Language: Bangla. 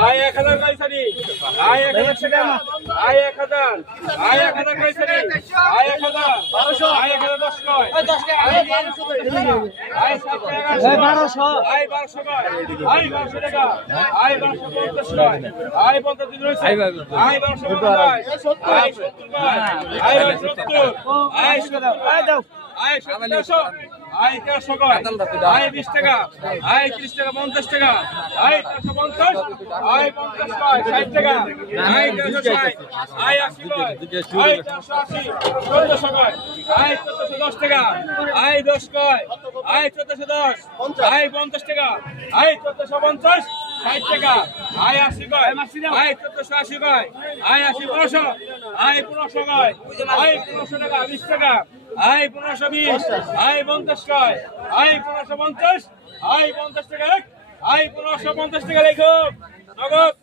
আয় 1000 কাইসারি আয় 1000 টাকা আয় 1000 আয় 1000 কাইসারি আয় 1000 1200 আয় 1010 কয় 10 টাকা আয় 7 টাকা আয় 1200 আয় 1200 কয় আয় 1200 টাকা আয় 1250 কয় আয় 50 দিন রইছে আয় 1250 আয় 70 কয় আয় 70 আয় 70 আয় দাও আয় 700 আয় 400 কয় আয় 20 টাকা আয় 30 টাকা 50 টাকা আয় 450 আয় 50 কয় 60 টাকা আয় 460 আয় 80 কয় আয় 480 1400 কয় আয় 1410 টাকা আয় 10 কয় আয় 1410 আয় 50 টাকা আয় 1450 60 টাকা আয় 80 কয় আয় 1480 কয় আয় 80 1500 আয় 1500 কয় আয় 1500 টাকা 20 টাকা আয় 1520 আয় 50 কয় আয় 1550 আয় 50 টাকা আয় 1550 টাকা লেখো নগদ